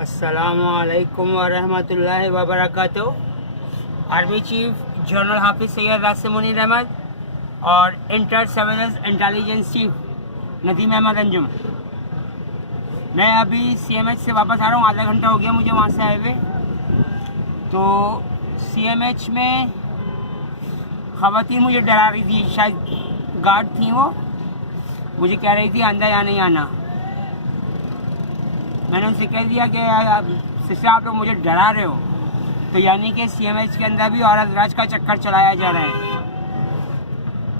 अस्सलामुअलैकुम वरहमतुल्लाहि वबरकातुहू। Army chief general हाफिज़ सैयद रासिम मुनीर अहमद और inter surveillance intelligence chief Nadeem Ahmed Anjum. मैं अभी CMH से वापस आ रहा हूँ, आधा घंटा हो गया मुझे वहाँ से आए हुए। तो CMH में ख़वातीन मुझे डरा रही थी, शायद गार्ड थी, वो मुझे कह रही थी अंदर या नहीं आना। मैंने उनसे कह दिया कि सिस्टर आप लोग मुझे डरा रहे हो, तो यानी कि CMH के अंदर भी औरत राज का चक्कर चलाया जा रहा है।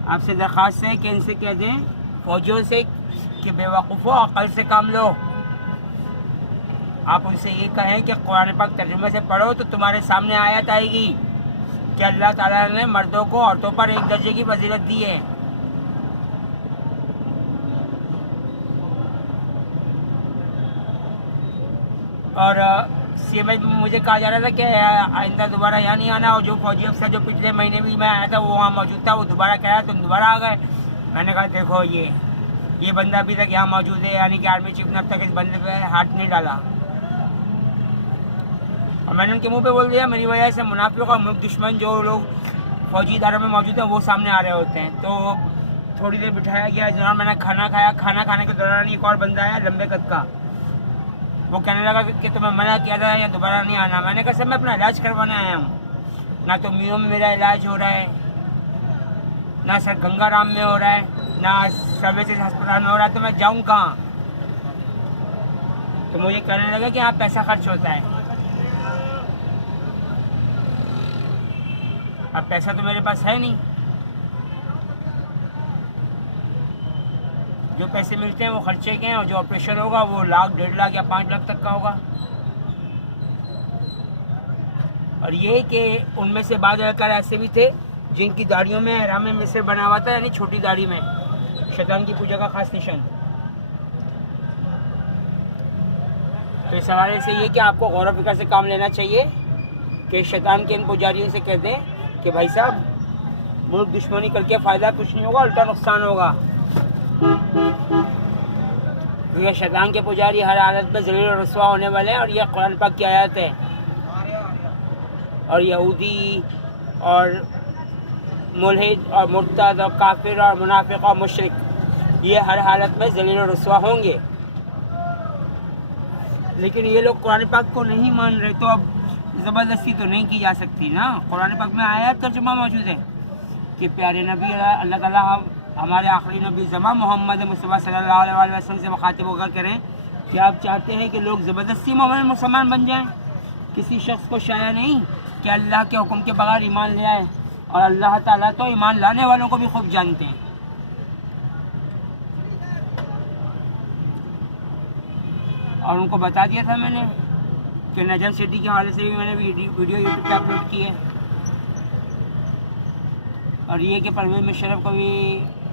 आपसे दरख्वास्त है कि इनसे कह दें फौजियों से कि बेवकूफ़ो अक़ल से काम लो। आप उनसे ये कहें कि कुरान पाक तर्जुमे से पढ़ो तो तुम्हारे सामने आयत आएगी कि अल्लाह ताला ने मर्दों को औरतों पर एक दर्जे की फजीलत दी है। और CMH में मुझे कहा जा रहा था कि आइंदा दोबारा यहाँ नहीं आना, और जो फौजी अफसर जो पिछले महीने भी मैं आया था वो वहाँ मौजूद था, वो दोबारा कह रहा तुम दोबारा आ गए। मैंने कहा देखो ये बंदा अभी तक यहाँ मौजूद है, यानी कि आर्मी चीफ ने अब तक इस बंदे पे हाथ नहीं डाला। और मैंने उनके मुंह पे बोल दिया मेरी वजह से मुनाफिक और मुल्क दुश्मन जो लोग फौजी इदारों में मौजूद हैं वो सामने आ रहे होते हैं। तो थोड़ी देर बिठाया गया, इस दौरान मैंने खाना खाया। खाना खाने के दौरान एक और बंदा आया लंबे कद का, वो कहने लगा कि तुम्हें मना किया था या दोबारा नहीं आना। मैंने कहा सर मैं अपना इलाज करवाने आया हूँ, ना तो मीरों में मेरा इलाज हो रहा है, ना सर गंगाराम में हो रहा है, ना सर्विसेज अस्पताल में हो रहा है, तो मैं जाऊँ कहाँ। तो मुझे कहने लगा कि यहाँ पैसा खर्च होता है। अब पैसा तो मेरे पास है नहीं, जो पैसे मिलते हैं वो खर्चे के हैं, और जो ऑपरेशन होगा वो लाख, 1.5 लाख या 5 लाख तक का होगा। और ये कि उनमें से बाद लड़कर ऐसे भी थे जिनकी दाढ़ियों में एहराम में मिस्र बना हुआ था, यानी छोटी दाढ़ी में शैतान की पूजा का खास निशान। तो इस हवाले से ये कि आपको गौर व फिक्र से काम लेना चाहिए कि शैतान के इन पुजारियों से कह दें कि भाई साहब मुल्क दुश्मनी करके फ़ायदा कुछ नहीं होगा, उल्टा नुकसान होगा। क्योंकि शैतान के पुजारी हर हालत में ज़लील और रसवा होने वाले हैं, और यह कुरान पाक की आयत है। और यहूदी और मुल्हिद और मुर्तद और काफिर और मुनाफिक और मुशरिक ये हर हालत में ज़लील और रसवा होंगे। लेकिन ये लोग कुरान पाक को नहीं मान रहे, तो अब ज़बरदस्ती तो नहीं की जा सकती ना। कुरान पाक में आयत तर्जुमा मौजूद है कि प्यारे नबी अल्लाह ताला हमारे आखिरी नबी ज़मा मोहम्मद मुस्तफ़ा सल्लल्लाहु अलैहि वसल्लम से मुखातिब होकर करें कि आप चाहते हैं कि लोग ज़बरदस्ती मोमिन मुसलमान बन जाएं। किसी शख्स को शाया नहीं कि अल्लाह के हुक्म के बगैर ईमान ले आए, और अल्लाह ताला तो ईमान लाने वालों को भी खूब जानते हैं। और उनको बता दिया था मैंने कि नजम सिटी के हवाले से भी मैंने वीडियो यूट्यूब पे अपलोड की है। और ये कि परवेज़ मुशर्रफ को भी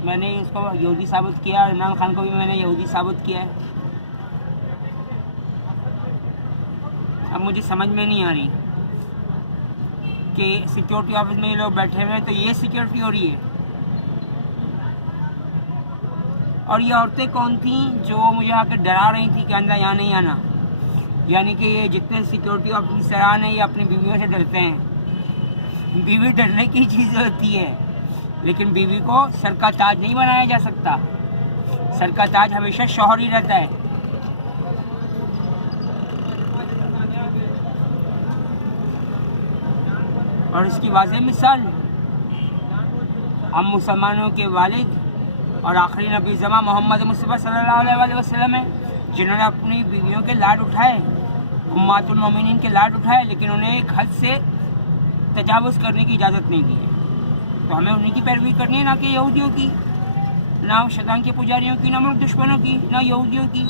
मैंने उसको यहूदी साबित किया, और इमरान खान को भी मैंने यहूदी साबित किया है। अब मुझे समझ में नहीं आ रही कि सिक्योरिटी ऑफिस में ये लोग बैठे हुए हैं, तो ये सिक्योरिटी हो रही है। और ये औरतें कौन थी जो मुझे आकर डरा रही थी कि अंदर यहाँ नहीं आना। यानी कि ये जितने सिक्योरिटी ऑफिसरान हैं ये अपनी बीवियों से डरते हैं। बीवी डरने की चीज़ होती है, लेकिन बीवी को सर का ताज नहीं बनाया जा सकता। सर का ताज हमेशा शौहर ही रहता है। और इसकी वाज़ेह मिसाल हम मुसलमानों के वालिद और आखिरी नबी ज़मा मोहम्मद मुस्तफ़ा सल्लल्लाहु अलैहि वसल्लम हैं, जिन्होंने अपनी बीवियों के लाड उठाए, उम्मतुल मोमिनीन के लाड उठाए, लेकिन उन्हें एक हद से तजावुज़ करने की इजाज़त नहीं दी है। तो हमें उन्हीं की पैरवी करनी है, ना कि यहूदियों की, ना शैतान के पुजारियों की, ना मुल्क दुश्मनों की, ना यहूदियों की।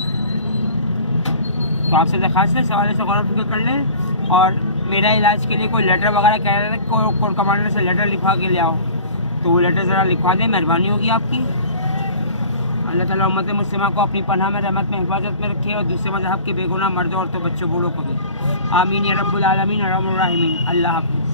तो आपसे दरख्वास्त है सवाल से गौर फिक्र कर लें, और मेरा इलाज के लिए कोई लेटर वगैरह कह रहे थे कोर कमांडर से लेटर लिखवा के ले आओ, तो वो लेटर ज़रा लिखवा दें, मेहरबानी होगी आपकी। अल्लाह ताला उम्मत मुस्लिमा को अपनी पनाह में, रहमत में, हिफाजत में रखे, और दूसरे मज़हब के बेगुनाह मर्दों, औरतों, बच्चों, बूढ़ों को भी। आमीन या रब्बुल आलमीन अर्हमुर राहिमीन। अल्लाह हाफ़िज़।